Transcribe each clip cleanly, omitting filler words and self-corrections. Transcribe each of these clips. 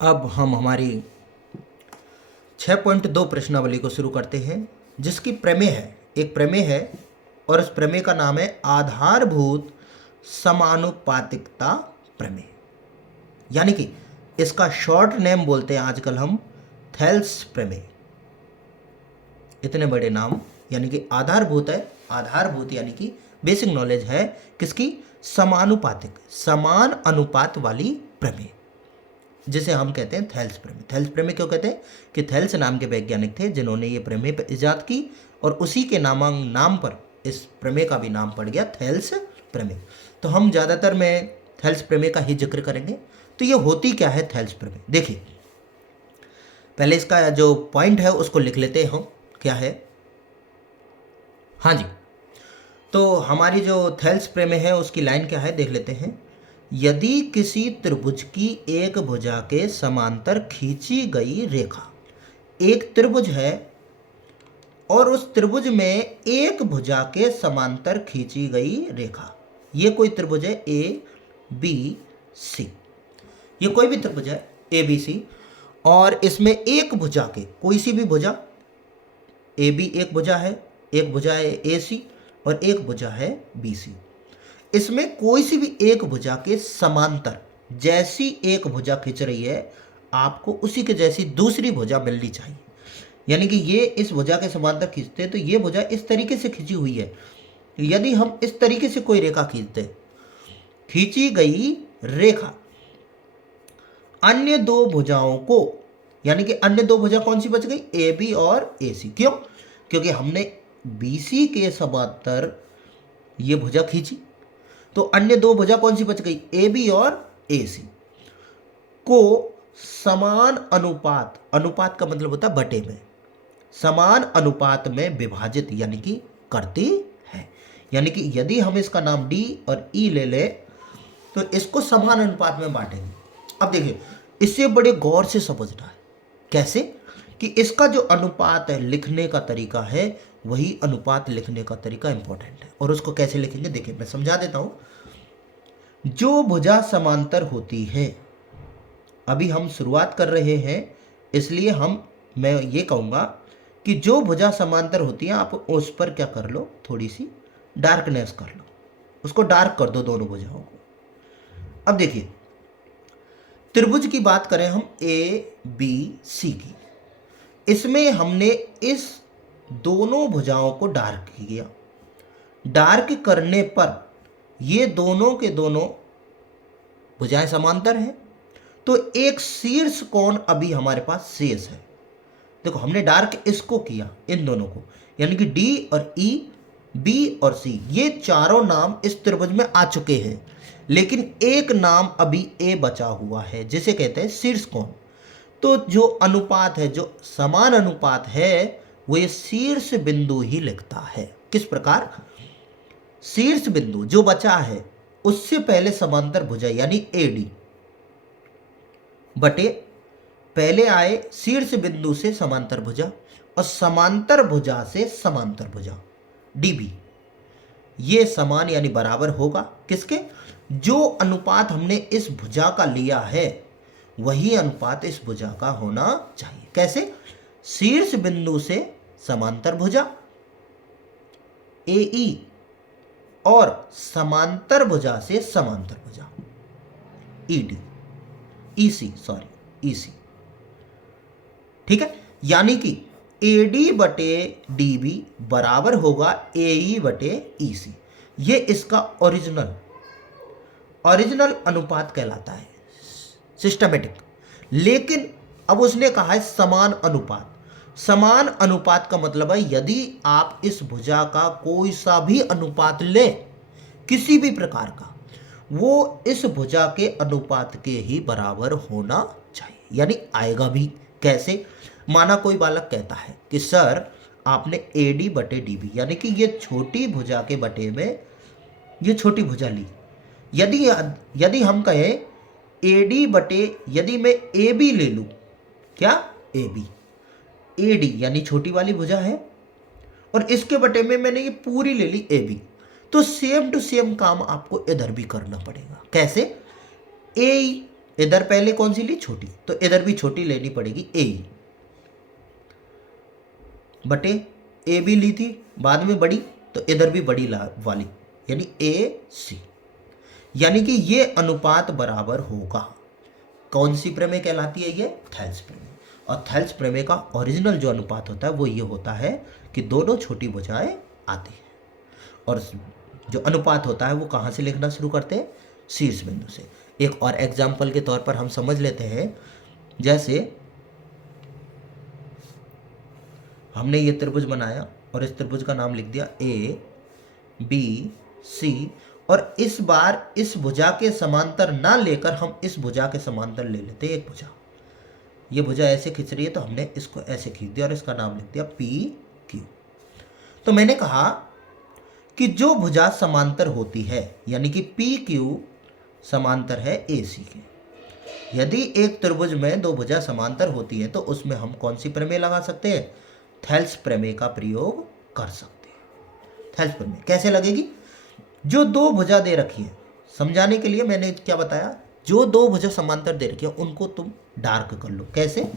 अब हम हमारी 6.2 प्रश्नावली को शुरू करते हैं, जिसकी प्रमेय है, एक प्रमेय है और उस प्रमेय का नाम है आधारभूत समानुपातिकता प्रमेय। यानी कि इसका शॉर्ट नेम बोलते हैं आजकल हम थेल्स प्रमेय। इतने बड़े नाम, यानी कि आधारभूत है, आधारभूत यानी कि बेसिक नॉलेज है किसकी? समानुपातिक, समान अनुपात वाली प्रमेय, जिसे हम कहते हैं थेल्स प्रमेय। थेल्स प्रमेय क्यों कहते हैं? कि थेल्स नाम के वैज्ञानिक थे जिन्होंने ये प्रमेय इजाद की और उसी के नाम पर इस प्रमेय का भी नाम पड़ गया थेल्स प्रमेय। तो हम ज़्यादातर में थेल्स प्रमेय का ही जिक्र करेंगे। तो ये होती क्या है थेल्स प्रमेय? देखिए, पहले इसका जो पॉइंट है उसको लिख लेते हैं हम, क्या है। हाँ जी, तो हमारी जो थेल्स प्रमेय है उसकी लाइन क्या है, देख लेते हैं। यदि किसी त्रिभुज की एक भुजा के समांतर खींची गई रेखा, एक त्रिभुज है और उस त्रिभुज में एक भुजा के समांतर खींची गई रेखा, ये कोई त्रिभुज है ए बी सी, ये कोई भी त्रिभुज है ए बी सी, और इसमें एक भुजा के, कोई सी भी भुजा, ए बी एक भुजा है ए सी और एक भुजा है बी सी, इसमें कोई सी भी एक भुजा के समांतर जैसी एक भुजा खींच रही है, आपको उसी के जैसी दूसरी भुजा मिलनी चाहिए। यानी कि ये इस भुजा के समांतर खींचते हैं तो ये भुजा इस तरीके से खींची हुई है। यदि हम इस तरीके से कोई रेखा खींचते, खींची गई रेखा अन्य दो भुजाओं को, यानी कि अन्य दो भुजा कौन सी बच गई? ए बी और ए सी। क्यों? क्योंकि हमने बी सी के समांतर ये भुजा खींची, तो अन्य दो भुजा कौन सी बच गई? ए बी और ए सी को समान अनुपात, अनुपात का मतलब होता है बटे में, समान अनुपात में विभाजित यानी कि करती है। यानी कि यदि हम इसका नाम डी और ई ले ले तो इसको समान अनुपात में बांटेंगे। अब देखिए, इससे बड़े गौर से समझना है। कैसे? कि इसका जो अनुपात है, लिखने का तरीका है, वही अनुपात लिखने का तरीका इंपॉर्टेंट है। और उसको कैसे लिखेंगे, देखिए मैं समझा देता हूं। जो भुजा समांतर होती है, अभी हम शुरुआत कर रहे हैं इसलिए मैं ये कहूँगा कि जो भुजा समांतर होती है आप उस पर क्या कर लो, थोड़ी सी डार्कनेस कर लो, उसको डार्क कर दो दोनों भुजाओं को। अब देखिए, त्रिभुज की बात करें हम ए बी सी की, इसमें हमने इस दोनों भुजाओं को डार्क किया। डार्क करने पर ये दोनों के दोनों भुजाएं समांतर हैं, तो एक शीर्ष कोण अभी हमारे पास शेष है। देखो, हमने डार्क इसको किया, इन दोनों को, यानी कि डी और ई, बी और सी, ये चारों नाम इस त्रिभुज में आ चुके हैं, लेकिन एक नाम अभी ए बचा हुआ है जिसे कहते हैं शीर्ष कोण। तो जो अनुपात है, जो समान अनुपात है, वो ये शीर्ष बिंदु ही लिखता है। किस प्रकार? शीर्ष बिंदु जो बचा है उससे पहले समांतर भुजा यानी ए डी बटे पहले आए शीर्ष बिंदु से समांतर भुजा और समांतर भुजा से समांतर भुजा डी बी, ये समान यानी बराबर होगा किसके? जो अनुपात हमने इस भुजा का लिया है वही अनुपात इस भुजा का होना चाहिए। कैसे? शीर्ष बिंदु से समांतर भुजा ए ई और समांतर भुजा से समांतर भुजा ई डी, ई सी, सॉरी ई सी। ठीक है, यानी कि ए डी बटे डी बी बराबर होगा ए ई बटे ई सी। ये इसका ओरिजिनल अनुपात कहलाता है, सिस्टमेटिक। लेकिन अब उसने कहा है समान अनुपात। समान अनुपात का मतलब है यदि आप इस भुजा का कोई सा भी अनुपात लें, किसी भी प्रकार का, वो इस भुजा के अनुपात के ही बराबर होना चाहिए, यानी आएगा भी। कैसे? माना कोई बालक कहता है कि सर आपने ए डी बटे डी बी, यानी कि ये छोटी भुजा के बटे में ये छोटी भुजा ली। यदि हम कहें ए डी बटे, यदि मैं ए बी ले लूँ, क्या? ए बी, ए डी यानी छोटी वाली भुजा है और इसके बटे में मैंने ये पूरी ले ली ए बी, तो सेम टू सेम काम आपको इधर भी करना पड़ेगा। कैसे? ए इधर पहले कौन सी ली, छोटी, तो इधर भी छोटी लेनी पड़ेगी ए बटे ए भी ली थी बाद में बड़ी, तो इधर भी बड़ी वाली यानी ए सी, यानी कि ये अनुपात बराबर होगा। कौन सी प्रमेय कहलाती है ये, थेल्स प्रमेय। और थेल्स प्रमेय का ओरिजिनल जो अनुपात होता है वो ये होता है कि दोनों छोटी भुजाएं आती हैं, और जो अनुपात होता है वो कहाँ से लिखना शुरू करते हैं, शीर्ष बिंदु से। एक और एग्जाम्पल के तौर पर हम समझ लेते हैं, जैसे हमने ये त्रिभुज बनाया और इस त्रिभुज का नाम लिख दिया ए बी सी, और इस बार इस भुजा के समांतर ना लेकर हम इस भुजा के समांतर ले लेते हैं एक भुजा। ये भुजा ऐसे खींच रही है तो हमने इसको ऐसे खींच दिया और इसका नाम लिख दिया पी क्यू। तो मैंने कहा कि जो भुजा समांतर होती है यानी कि पी क्यू समांतर है ए सी के। यदि एक त्रिभुज में दो भुजा समांतर होती है तो उसमें हम कौन सी प्रमेय लगा सकते हैं, थेल्स प्रमेय का प्रयोग कर सकते हैं। थेल्स प्रमेय कैसे लगेगी, जो दो भुजा दे रखी है, समझाने के लिए मैंने क्या बताया, जो दो भुजा समांतर दे रखी है उनको तुम डार्क कर लो। कैसे,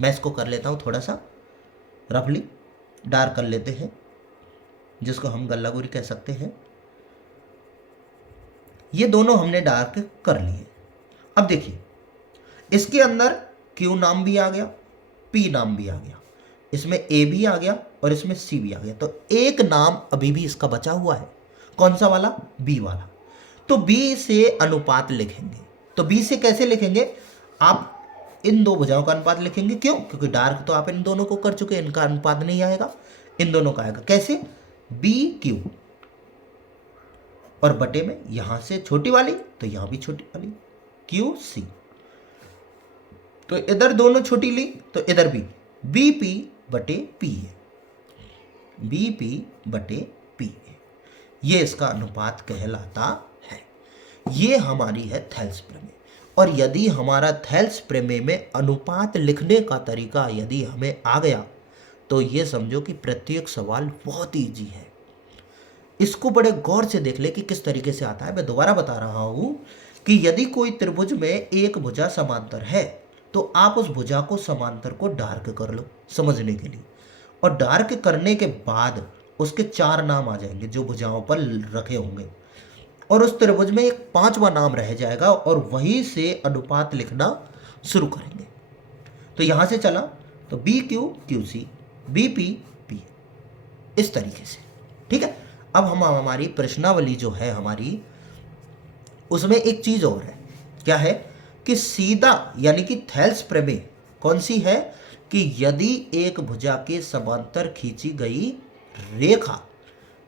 मैं इसको कर लेता हूँ थोड़ा सा रफली डार्क कर लेते हैं, जिसको हम गल्लागुरी कह सकते हैं। ये दोनों हमने डार्क कर लिए। अब देखिए इसके अंदर क्यू नाम भी आ गया, पी नाम भी आ गया, इसमें ए भी आ गया और इसमें सी भी आ गया। तो एक नाम अभी भी इसका बचा हुआ है, कौन सा वाला, बी वाला। तो बी से अनुपात लिखेंगे। तो बी से कैसे लिखेंगे, आप इन दो भुजाओं का अनुपात लिखेंगे। क्यों, क्योंकि डार्क तो आप इन दोनों को कर चुके, इनका अनुपात नहीं आएगा, इन दोनों का आएगा। कैसे, बी क्यू और बटे में यहां से छोटी वाली तो यहां भी छोटी वाली क्यू सी, तो इधर दोनों छोटी ली तो इधर भी बी पी बटे पी है, बी पी बटे पी है। ये इसका अनुपात कहलाता है। ये हमारी है थेल्स प्रमेय। और यदि हमारा थेल्स प्रमेय में अनुपात लिखने का तरीका यदि हमें आ गया तो ये समझो कि प्रत्येक सवाल बहुत ईजी है। इसको बड़े गौर से देख ले कि किस तरीके से आता है। मैं दोबारा बता रहा हूं कि यदि कोई त्रिभुज में एक भुजा समांतर है तो आप उस भुजा को समांतर को डार्क कर लो समझने के लिए, और डार्क करने के बाद उसके चार नाम आ जाएंगे जो भुजाओं पर रखे होंगे, और उस त्रिभुज में एक पांचवा नाम रह जाएगा और वहीं से अनुपात लिखना शुरू करेंगे। तो यहां से चला तो B Q Q C, B P P, इस तरीके से। ठीक है, अब हम हमारी प्रश्नावली जो है हमारी, उसमें एक चीज और है। क्या है कि सीधा यानी कि थेल्स प्रमेय कौन सी है कि यदि एक भुजा के समांतर खींची गई रेखा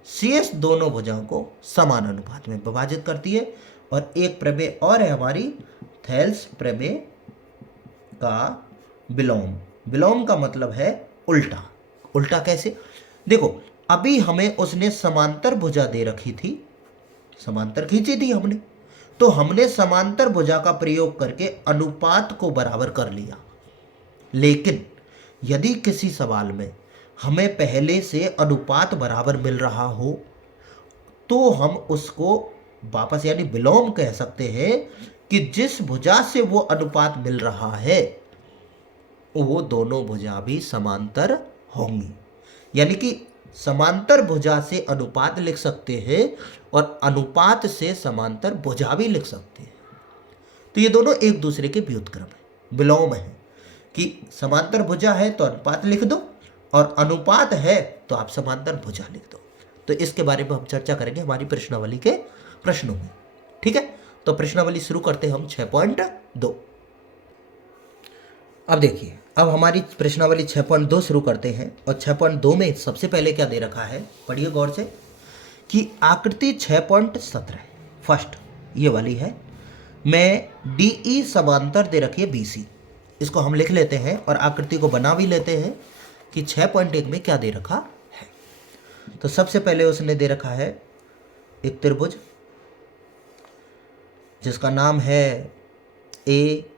शेष दोनों भुजाओं को समान अनुपात में विभाजित करती है। और एक प्रमेय और है हमारी थेल्स प्रमेय का विलोम। विलोम का मतलब है उल्टा। उल्टा कैसे, देखो अभी हमें उसने समांतर भुजा दे रखी थी, समांतर खींची थी हमने, तो हमने समांतर भुजा का प्रयोग करके अनुपात को बराबर कर लिया। लेकिन यदि किसी सवाल में हमें पहले से अनुपात बराबर मिल रहा हो तो हम उसको वापस यानी विलोम कह सकते हैं कि जिस भुजा से वो अनुपात मिल रहा है वो दोनों भुजा भी समांतर होंगी। यानी कि समांतर भुजा से अनुपात लिख सकते हैं और अनुपात से समांतर भुजा भी लिख सकते हैं। तो ये दोनों एक दूसरे के व्युत्क्रम है, विलोम है कि समांतर भुजा है तो अनुपात लिख दो और अनुपात है तो आप समांतर भुजा लिख दो। तो इसके बारे में हम चर्चा करेंगे हमारी प्रश्नावली के प्रश्नों में। ठीक है, तो प्रश्नावली शुरू करते हैं हम 6.2। अब देखिए, अब हमारी प्रश्नावली 6.2 शुरू करते हैं। और 6.2 में सबसे पहले क्या दे रखा है, पढ़िए गौर से, कि आकृति 6.17 फर्स्ट ये वाली है में DE समांतर दे रखी है BC। इसको हम लिख लेते हैं और आकृति को बना भी लेते हैं कि 6.1 में क्या दे रखा है। तो सबसे पहले उसने दे रखा है एक त्रिभुज जिसका नाम है ABC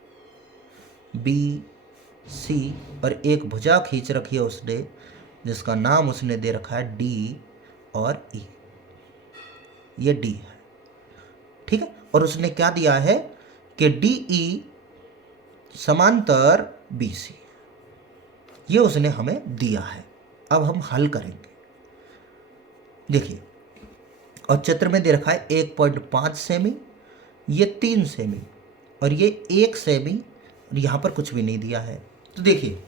और एक भुजा खींच रखी है उसने जिसका नाम उसने दे रखा है D और E। ये D है, ठीक है। और उसने क्या दिया है कि DE समांतर BC, ये उसने हमें दिया है। अब हम हल करेंगे। देखिए, और चित्र में दे रखा है 1.5 सेमी, ये 3 सेमी और ये 1 सेमी, और यहाँ पर कुछ भी नहीं दिया है। तो देखिए,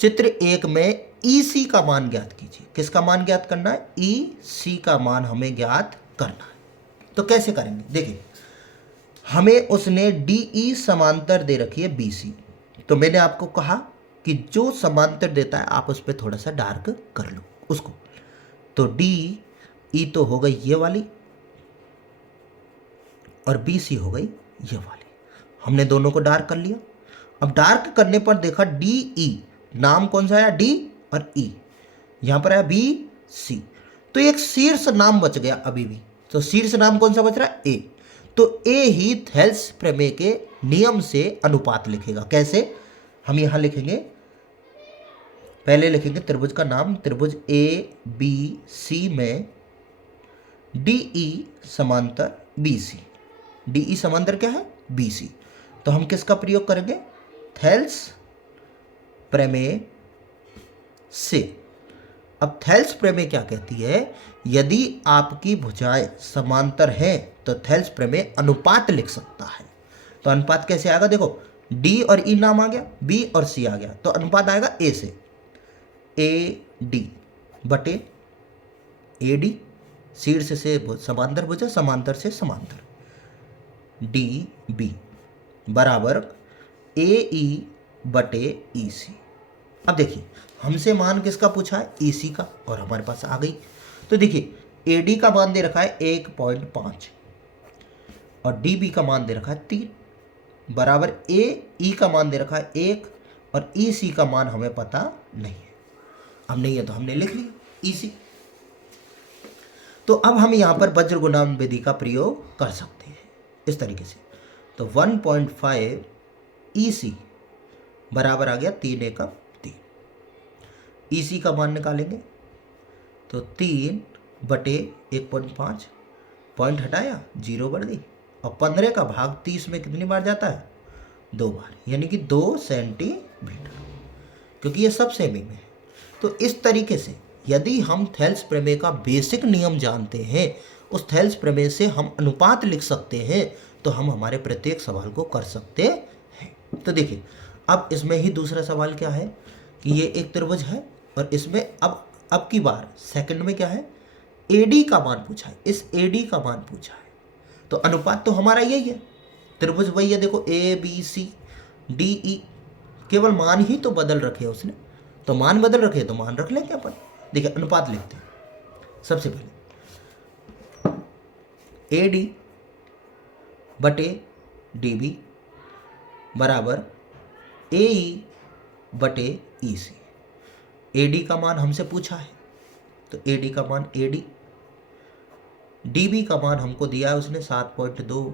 चित्र 1 में EC का मान ज्ञात कीजिए। किसका मान ज्ञात करना है? EC का मान हमें ज्ञात करना है। तो कैसे करेंगे? देखिए, हमें उसने DE समांतर दे रखी है BC, तो मैंने आपको कहा कि जो समांतर देता है आप उस पर थोड़ा सा डार्क कर लो उसको। तो DE तो हो गई ये वाली और BC हो गई ये वाली। हमने दोनों को डार्क कर लिया। अब डार्क करने पर देखा DE, नाम कौन सा आया? D और E, यहां पर आया BC, तो एक शीर्ष नाम बच गया अभी भी। तो शीर्ष नाम कौन सा बच रहा है? A। तो A ही थेल्स प्रमेय के नियम से अनुपात लिखेगा। कैसे? हम यहां लिखेंगे, पहले लिखेंगे त्रिभुज का नाम, त्रिभुज ABC में DE समांतर BC। DE समांतर क्या है? BC। तो हम किसका प्रयोग करेंगे? थेल्स प्रमेय से। अब थेल्स प्रमेय क्या कहती है? यदि आपकी भुजाएं समांतर हैं तो थेल्स प्रमेय अनुपात लिख सकता है। तो अनुपात कैसे आएगा? देखो, D और E नाम आ गया, B और C आ गया, तो अनुपात आएगा A से, AD बटे AD, शीर्ष से समांतर भुजा, समांतर से समांतर, DB बराबर AE बटे EC। अब देखिए, हमसे मान किसका पूछा है? EC का, और हमारे पास आ गई। तो देखिए, AD का मान दे रखा है 1.5 और DB का मान दे रखा है 3, बराबर AE का मान दे रखा है 1 और EC का मान हमें पता नहीं है। अब नहीं है तो हमने लिख लिया EC। तो अब हम यहाँ पर वज्र गुणांक विधि का प्रयोग कर सकते हैं इस तरीके से। तो 1.5 EC बराबर आ गया 3 एकम 3। EC का मान निकालेंगे तो 3 बटे 1.5, पॉइंट हटाया, 0 बढ़ गई, और 15 का भाग 30 में कितनी बार जाता है? 2 बार, यानी कि 2 सेंटीमीटर, क्योंकि ये सब सेमी में है। तो इस तरीके से यदि हम थेल्स प्रमेय का बेसिक नियम जानते हैं, उस थेल्स प्रमेय से हम अनुपात लिख सकते हैं, तो हम हमारे प्रत्येक सवाल को कर सकते हैं। तो देखिए, अब इसमें ही दूसरा सवाल क्या है कि ये एक त्रिभुज है और इसमें अब की बार सेकंड में क्या है? AD का मान पूछा है, इस AD का मान पूछा है। तो अनुपात तो हमारा यही है, त्रिभुज वही है। देखो, ABC DE, केवल मान ही तो बदल रखे उसने, तो मान बदल रखे तो मान रख लेंगे अपन। देखिए, अनुपात लिखते हैं। सबसे पहले AD बटे DB बराबर AE बटे EC। AD का मान हमसे पूछा है, तो AD का मान AD, DB का मान हमको दिया है उसने 7.2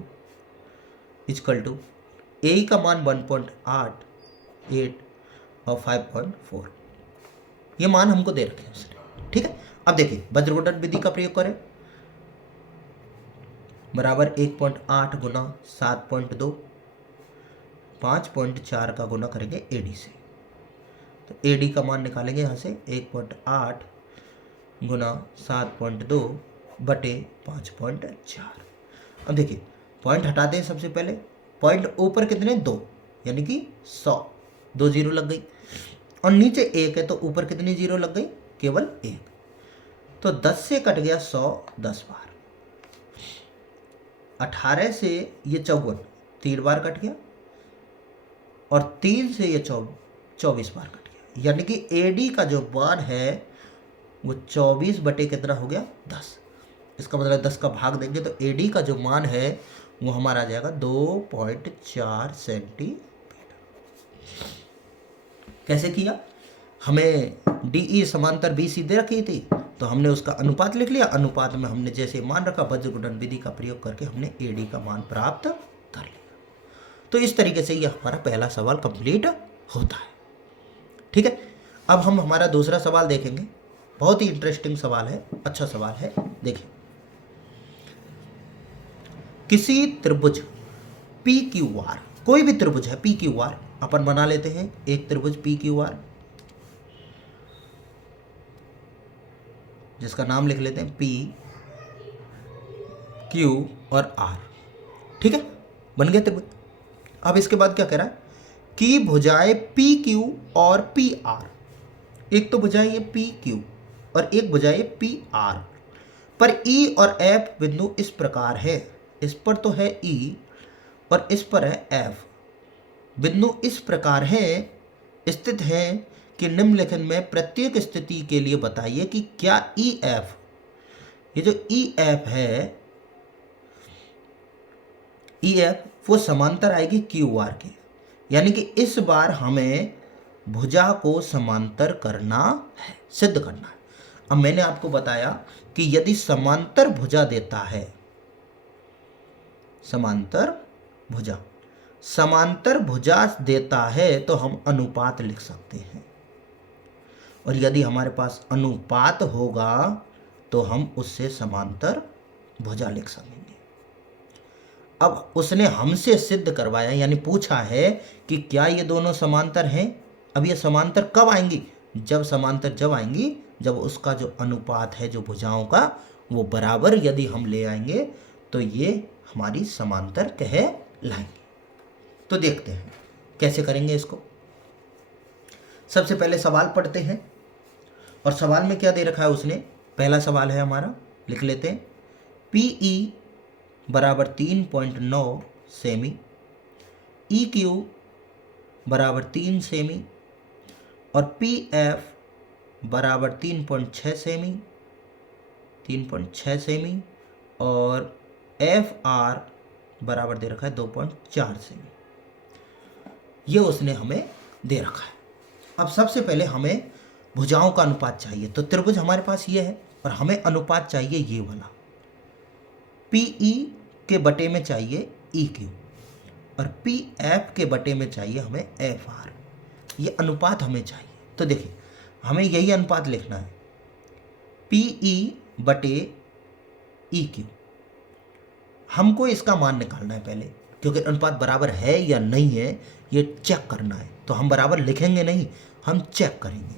इक्वल टू AE का मान 1.8 और 5.4, ये मान हमको दे रखे हैं उसने। ठीक है, अब देखिए, वज्र गुणन विधि का प्रयोग करें, बराबर 1.8 गुना 7.2, 5.4 का गुना करेंगे AD से। तो AD का मान निकालेंगे यहाँ से 1.8 गुना 7.2 बटे 5.4। अब देखिए, पॉइंट हटा दें सबसे पहले, पॉइंट ऊपर कितने? 2, यानी कि 100, 2 जीरो लग गई, और नीचे 1 है तो ऊपर कितनी जीरो लग गई? केवल 1। तो 10 से कट गया 100 10 बार, 18 से ये 54 3 बार कट गया, और 3 से ये 24 बार कट गया, यानी कि AD का जो मान है वो 24 बटे कितना हो गया? 10। इसका मतलब 10 का भाग देंगे तो AD का जो मान है वो हमारा आ जाएगा 2.4 सेंटीमीटर। कैसे किया? हमें DE समांतर BC दे रखी थी, तो हमने उसका अनुपात लिख लिया। अनुपात में हमने जैसे मान रखा, वज्र गुणन विधि का प्रयोग करके हमने AD का मान प्राप्त कर लिया। तो इस तरीके से यह हमारा पहला सवाल कंप्लीट होता है। ठीक है, अब हम हमारा दूसरा सवाल देखेंगे। बहुत ही इंटरेस्टिंग सवाल है, अच्छा सवाल है। देखिए, किसी त्रिभुज PQR, कोई भी त्रिभुज है PQR, अपन बना लेते हैं एक त्रिभुज पी क्यू आर, जिसका नाम लिख लेते हैं पी क्यू और आर। ठीक है, बन गया त्रिभुज। अब इसके बाद क्या कह रहा है कि भुजाएं पी क्यू और पी आर, एक तो भुजाएं ये पी क्यू और एक भुजाएं पी आर, पर ई और एफ बिंदु इस प्रकार है, इस पर तो है ई और इस पर है एफ, बिंदु इस प्रकार है स्थित है कि निम्नलिखित में प्रत्येक स्थिति के लिए बताइए कि क्या ई एफ, ये जो ई एफ है, ई एफ वो समांतर आएगी क्यू आर के। यानी कि इस बार हमें भुजा को समांतर करना है, सिद्ध करना है। अब मैंने आपको बताया कि यदि समांतर भुजा देता है, समांतर भुजा देता है तो हम अनुपात लिख सकते हैं, और यदि हमारे पास अनुपात होगा तो हम उससे समांतर भुजा लिख सकेंगे। अब उसने हमसे सिद्ध करवाया, यानी पूछा है कि क्या ये दोनों समांतर हैं। अब ये समांतर कब आएंगी, जब आएंगी जब उसका जो अनुपात है जो भुजाओं का वो बराबर यदि हम ले आएंगे तो ये हमारी समांतर कहलाएंगी। तो देखते हैं कैसे करेंगे इसको। सबसे पहले सवाल पढ़ते हैं, और सवाल में क्या दे रखा है उसने। पहला सवाल है हमारा, लिख लेते हैं, पीई बराबर 3.9 सेमी, ई क्यू बराबर 3 सेमी और पी एफ बराबर 3.6 सेमी और एफ आर बराबर दे रखा है 2.4 सेमी। ये उसने हमें दे रखा है। अब सबसे पहले हमें भुजाओं का अनुपात चाहिए, तो त्रिभुज हमारे पास ये है और हमें अनुपात चाहिए ये वाला, पीई के बटे में चाहिए ई क्यू और पी एफ के बटे में चाहिए हमें एफ आर। ये अनुपात हमें चाहिए। तो देखिए हमें यही अनुपात लिखना है, पीई बटे ई क्यू। हमको इसका मान निकालना है पहले, क्योंकि अनुपात बराबर है या नहीं है ये चेक करना है। तो हम बराबर लिखेंगे नहीं, हम चेक करेंगे।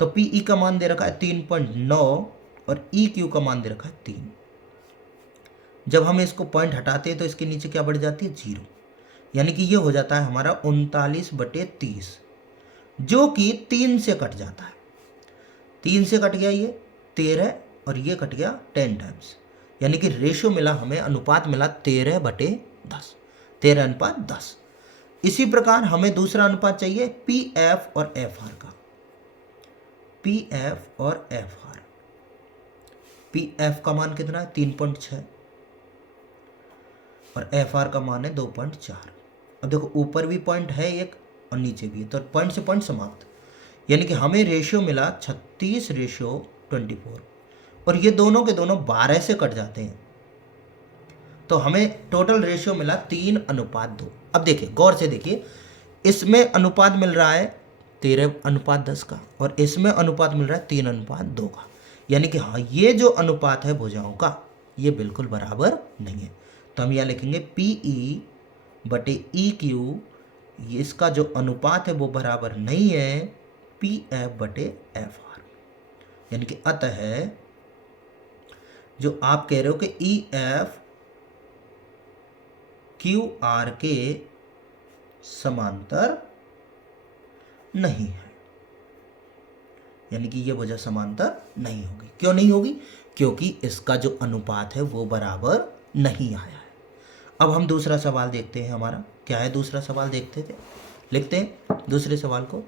तो पीई का मान दे रखा है 3.9 और ई क्यू का मान दे रखा है 3। जब हम इसको पॉइंट हटाते हैं तो इसके नीचे क्या बढ़ जाती है, 0। यानी कि ये हो जाता है हमारा 39/30, जो कि 3 से कट जाता है। 3 से कट गया ये 13 और ये कट गया 10 टाइम्स, यानी कि रेशियो मिला हमें, अनुपात मिला 13/10, 13:10। इसी प्रकार हमें दूसरा अनुपात चाहिए पी एफ और एफ आर का, पी एफ और एफ आर। पी एफ का मान कितना है 3.6 और एफ आर का मान है 2.4। अब देखो ऊपर भी पॉइंट है एक और नीचे भी है, तो पॉइंट से पॉइंट समाप्त। यानी कि हमें रेशियो मिला 36/24 और ये दोनों के दोनों 12 से कट जाते हैं, तो हमें टोटल रेशियो मिला 3:2। अब देखिए गौर से देखिए, इसमें अनुपात मिल रहा है 13:10 का और इसमें अनुपात मिल रहा है 3:2 का। यानी कि हाँ, ये जो अनुपात है भुजाओं का ये बिल्कुल बराबर नहीं है। तो हम यहाँ लिखेंगे पीई बटे ई क्यू, इसका जो अनुपात है वो बराबर नहीं है पी एफ बटे एफ आर। यानी कि अतः जो आप कह रहे हो कि ई एफ क्यू आर के समांतर नहीं है, यानी कि ये वजह समांतर नहीं होगी। क्यों नहीं होगी, क्योंकि इसका जो अनुपात है वो बराबर नहीं आया है। अब हम दूसरा सवाल देखते हैं, हमारा क्या है दूसरा सवाल देखते थे। लिखते हैं दूसरे सवाल को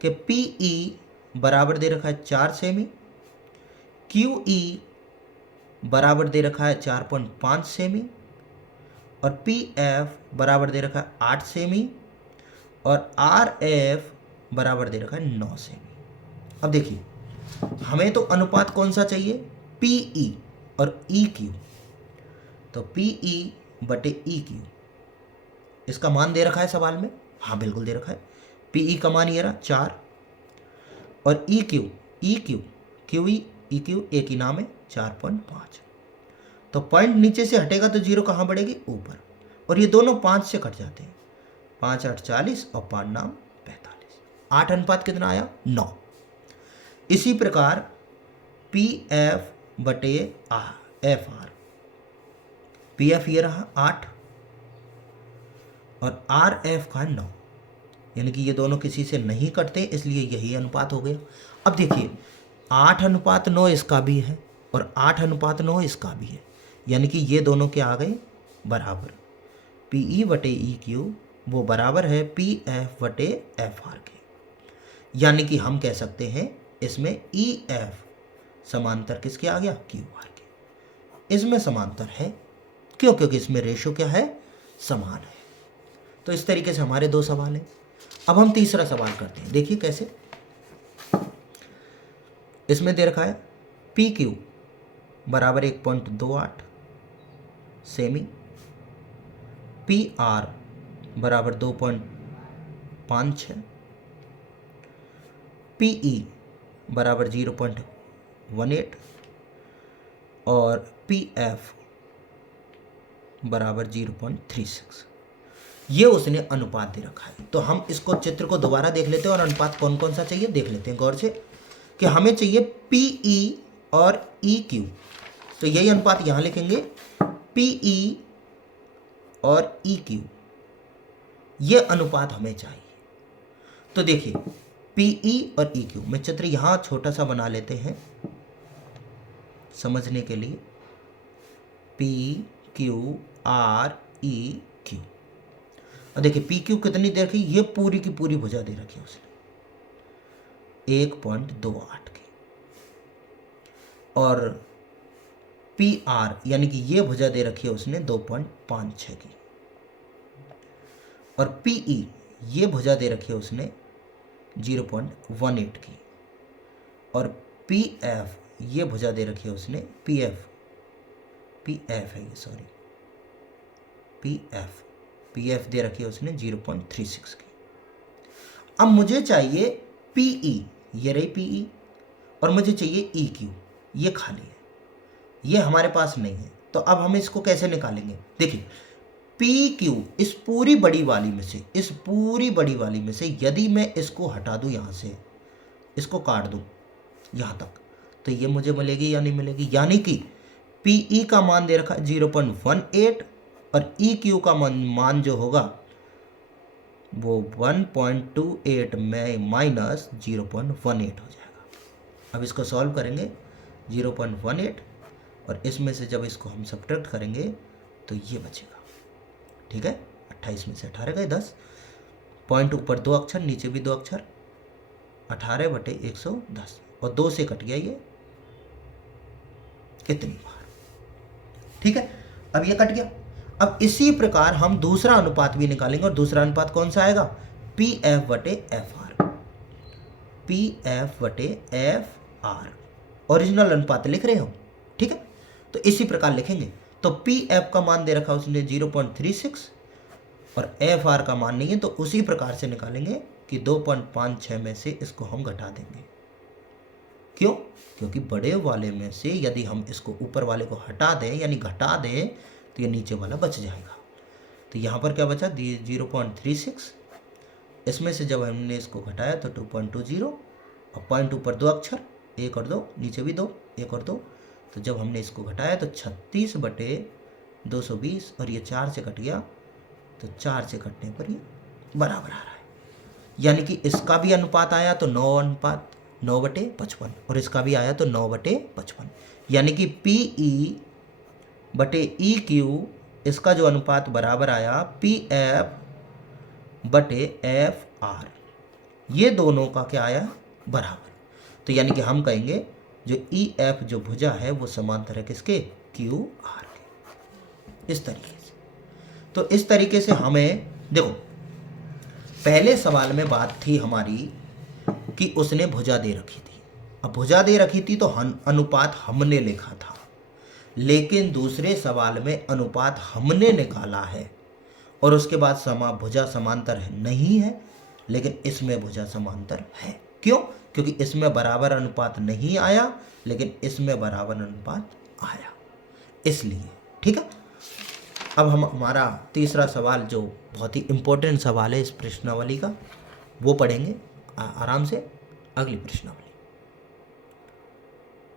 कि पीई बराबर दे रखा है 4 सेमी, क्यूई बराबर दे रखा है 4.5 सेमी और पी एफ बराबर दे रखा है 8 सेमी और आर एफ बराबर दे रखा है 9 सेमी। अब देखिए हमें तो अनुपात कौन सा चाहिए, पीई और ई क्यू। तो पीई बटे ई क्यू, इसका मान दे रखा है सवाल में, हाँ बिल्कुल दे रखा है। पीई का मान ये रहा 4 और E Q QE E Q एक ही नाम है 4.5। तो पॉइंट नीचे से हटेगा तो 0 कहाँ बढ़ेगी, ऊपर, और ये दोनों 5 से कट जाते हैं। 5 8 40 और 5 9 45। 8 अनुपात कितना आया? 9। इसी प्रकार पी एफ बटे एफ आर, पी एफ ये रहा 8 और आर एफ का 9, यानी कि ये दोनों किसी से नहीं कटते, इसलिए यही अनुपात हो गया। अब देखिए 8 अनुपात 9 इसका भी है और 8 अनुपात 9 इसका भी है, यानी कि ये दोनों क्या आ गए? बराबर। पी ई बटे ई क्यू वो बराबर है पी एफ बटे एफ आर के, यानी कि हम कह सकते हैं इसमें ई एफ समांतर किसके आ गया? क्यू आर के। इसमें समांतर है, क्यों? क्योंकि इसमें रेशो क्या है? समान है। तो इस तरीके से हमारे 2 सवाल हैं। अब हम तीसरा सवाल करते हैं। देखिए कैसे। इसमें दे रखा है पी क्यू बराबर 1.28 सेमी, पी आर बराबर 2.56, पी ई बराबर 0.18 और पी एफ बराबर 0.36। ये उसने अनुपात दे रखा है। तो हम इसको चित्र को दोबारा देख लेते हैं और अनुपात कौन कौन सा चाहिए देख लेते हैं गौर से, कि हमें चाहिए पी ई और ई क्यू। तो यही अनुपात यहाँ लिखेंगे, पी ई और ई क्यू, ये अनुपात हमें चाहिए। तो देखिए पी ई और ई क्यू, मैं चित्र यहाँ छोटा सा बना लेते हैं समझने के लिए। P Q R E Q, और देखिए पी क्यू कितनी दे रखी? ये पूरी की पूरी भुजा दे रखी है उसने 1.28 की, और पी आर यानी कि ये भुजा दे रखी है उसने 2.56 की, और पी ई ये भुजा दे रखी है उसने 0.18 की, और पी एफ ये भुजा दे रखी है उसने पी एफ है ये, सॉरी पी एफ दे रखी है उसने 0.36 की। अब मुझे चाहिए पी ई, ये रही पी ई, और मुझे चाहिए ई क्यू, ये खाली है, ये हमारे पास नहीं है। तो अब हम इसको कैसे निकालेंगे? देखिए पी क्यू इस पूरी बड़ी वाली में से यदि मैं इसको हटा दूं, यहाँ से इसको काट दूं यहाँ तक, तो ये मुझे मिलेगी या नहीं मिलेगी? यानी कि पी ई का मान दे रखा है 0.18 और ई क्यू का मान जो होगा वो 1.28 में माइनस 0.18 हो जाएगा। अब इसको सॉल्व करेंगे 0.18, और इसमें से जब इसको हम सब्ट्रैक्ट करेंगे तो ये बचेगा। ठीक है, 28 में से 18 गए 10, पॉइंट ऊपर 2 अक्षर नीचे भी 2 अक्षर, 18/110, और 2 से कट गया ये कितनी बार। ठीक है, अब ये कट गया। अब इसी प्रकार हम दूसरा अनुपात भी निकालेंगे, और दूसरा अनुपात कौन सा आएगा? पी एफ बटे एफ आर, पी एफ बटे एफ आर, ओरिजिनल अनुपात लिख रहे हो। ठीक है, तो इसी प्रकार लिखेंगे। तो पी एफ का मान दे रखा उसने 0.36 और एफ आर का मान नहीं है, तो उसी प्रकार से निकालेंगे कि 2.56 में से इसको हम घटा देंगे। क्यों? क्योंकि बड़े वाले में से यदि हम इसको ऊपर वाले को हटा दें यानी घटा दें तो ये नीचे वाला बच जाएगा। तो यहाँ पर क्या बचा? 0.36, इसमें से जब हमने इसको घटाया तो 2.20, और पॉइंट ऊपर 2 अक्षर, 1 और 2, नीचे भी 2, 1 और 2, तो जब हमने इसको घटाया तो 36/220, और ये 4 से कट गया, तो 4 से कटने पर ये बराबर आ रहा है। यानी कि इसका भी अनुपात आया तो 9:9/55, और इसका भी आया तो 9/55, यानी कि पी ई बटे ई क्यू, इसका जो अनुपात बराबर आया पी एफ बटे एफ आर, ये दोनों का क्या आया? बराबर। तो यानी कि हम कहेंगे जो ई एफ जो भुजा है वो समांतर है किसके? क्यू आर के। इस तरीके से, तो इस तरीके से हमें देखो, पहले सवाल में बात थी हमारी कि उसने भुजा दे रखी थी। अब भुजा दे रखी थी तो अनुपात हमने लिखा था, लेकिन दूसरे सवाल में अनुपात हमने निकाला है और उसके बाद भुजा समांतर है नहीं है, लेकिन इसमें भुजा समांतर है। क्यों? क्योंकि इसमें बराबर अनुपात नहीं आया, लेकिन इसमें बराबर अनुपात आया, इसलिए। ठीक है, अब हम हमारा तीसरा सवाल, जो बहुत ही इम्पोर्टेंट सवाल है इस प्रश्नावली का, वो पढ़ेंगे आराम से अगली प्रश्नावली।